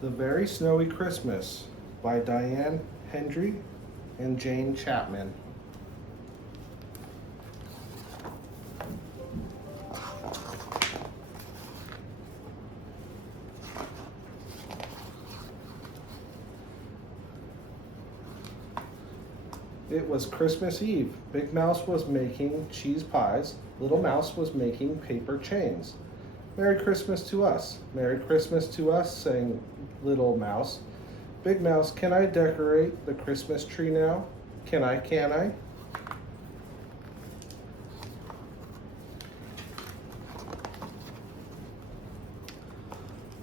The Very Snowy Christmas by Diane Hendry and Jane Chapman. It was Christmas Eve. Big Mouse was making cheese pies. Little Mouse was making paper chains. Merry Christmas to us. Merry Christmas to us, sang Little Mouse. Big Mouse, can I decorate the Christmas tree now? Can I?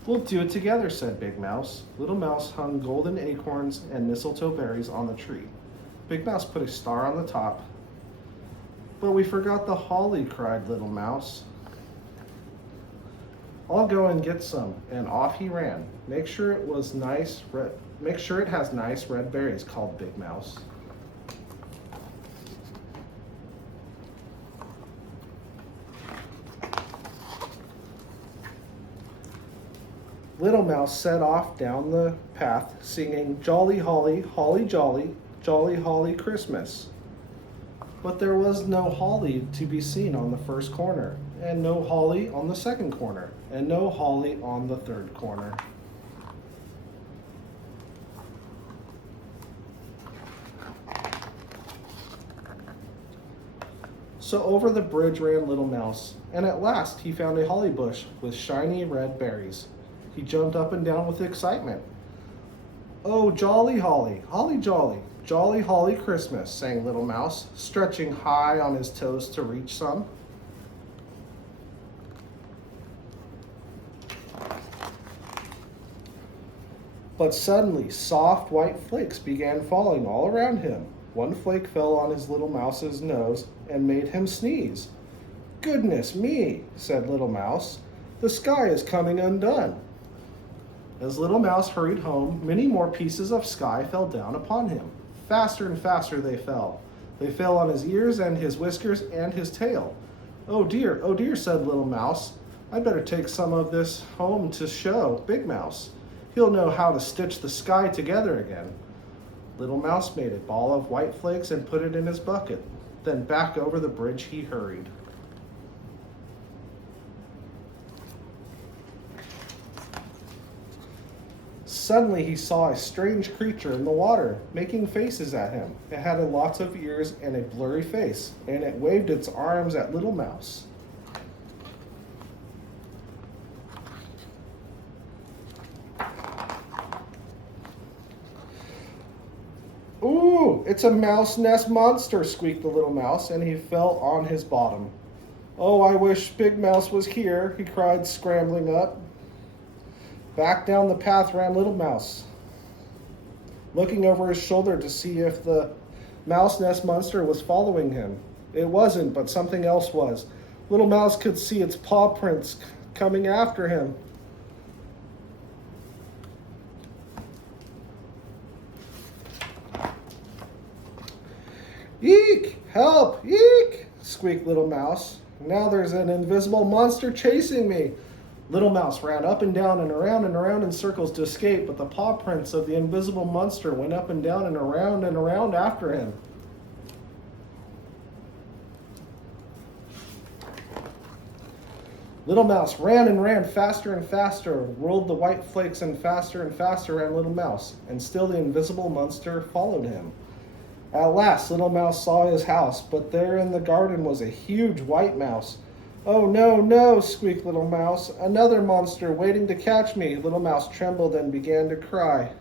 We'll do it together, said Big Mouse. Little Mouse hung golden acorns and mistletoe berries on the tree. Big Mouse put a star on the top. But we forgot the holly, cried Little Mouse. I'll go and get some, and off he ran. Make sure it has nice red berries, called Big Mouse. Little Mouse set off down the path, singing, Jolly holly, holly jolly, jolly holly Christmas. But there was no holly to be seen on the first corner, and no holly on the second corner, and no holly on the third corner. So over the bridge ran Little Mouse, and at last he found a holly bush with shiny red berries. He jumped up and down with excitement. Oh, jolly holly, holly jolly, jolly holly Christmas, sang Little Mouse, stretching high on his toes to reach some. But suddenly, soft white flakes began falling all around him. One flake fell on his Little Mouse's nose and made him sneeze. Goodness me, said Little Mouse, the sky is coming undone. As Little Mouse hurried home, many more pieces of sky fell down upon him. Faster and faster they fell. They fell on his ears and his whiskers and his tail. Oh dear, said Little Mouse. I'd better take some of this home to show Big Mouse. He'll know how to stitch the sky together again. Little Mouse made a ball of white flakes and put it in his bucket. Then back over the bridge he hurried. Suddenly he saw a strange creature in the water, making faces at him. It had lots of ears and a blurry face, and it waved its arms at Little Mouse. Ooh, it's a mouse nest monster, squeaked the Little Mouse, and he fell on his bottom. Oh, I wish Big Mouse was here, he cried, scrambling up. Back down the path ran Little Mouse, looking over his shoulder to see if the mouse nest monster was following him. It wasn't, but something else was. Little Mouse could see its paw prints coming after him. Eek! Help! Eek! Squeaked Little Mouse. Now there's an invisible monster chasing me. Little Mouse ran up and down and around in circles to escape, but the paw prints of the invisible monster went up and down and around after him. Little Mouse ran and ran faster and faster, whirled the white flakes, and faster ran Little Mouse, and still the invisible monster followed him. At last, Little Mouse saw his house, but there in the garden was a huge white mouse. Oh, no, squeaked Little Mouse. Another monster waiting to catch me. Little Mouse trembled and began to cry.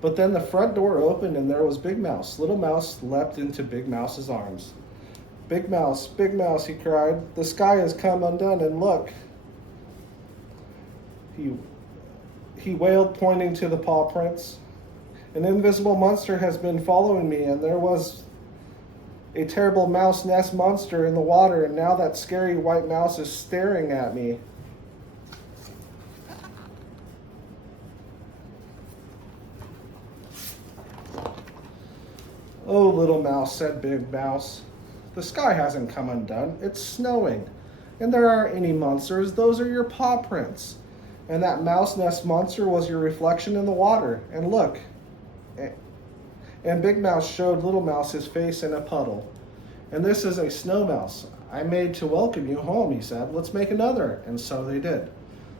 But then the front door opened and there was Big Mouse. Little Mouse leapt into Big Mouse's arms. Big Mouse, he cried. The sky has come undone, and look. He wailed, pointing to the paw prints. An invisible monster has been following me, and there was a terrible mouse nest monster in the water, and now that scary white mouse is staring at me. Oh, Little Mouse, said Big Mouse. The sky hasn't come undone. It's snowing. And there aren't any monsters, those are your paw prints. And that mouse nest monster was your reflection in the water. And look. And Big Mouse showed Little Mouse his face in a puddle. And this is a snow mouse I made to welcome you home, he said. Let's make another. And so they did.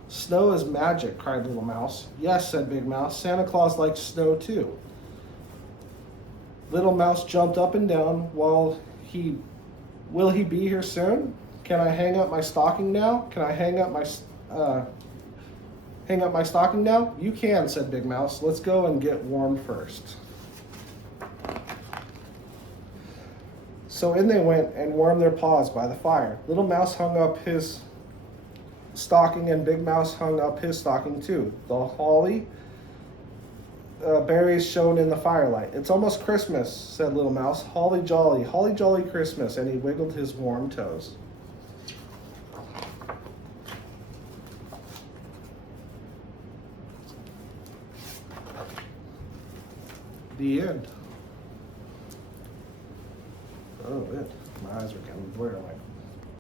Snow is magic, cried Little Mouse. Yes, said Big Mouse. Santa Claus likes snow too. Little Mouse jumped up and down while will he be here soon? Can I hang up my stocking now? Can I hang up my stocking now? You can, said Big Mouse. Let's go and get warm first. So in they went and warmed their paws by the fire. Little Mouse hung up his stocking and Big Mouse hung up his stocking too. The holly berries shone in the firelight. It's almost Christmas, said Little Mouse. Holly jolly Christmas, and he wiggled his warm toes. The end. Oh, it. My eyes are getting blurry.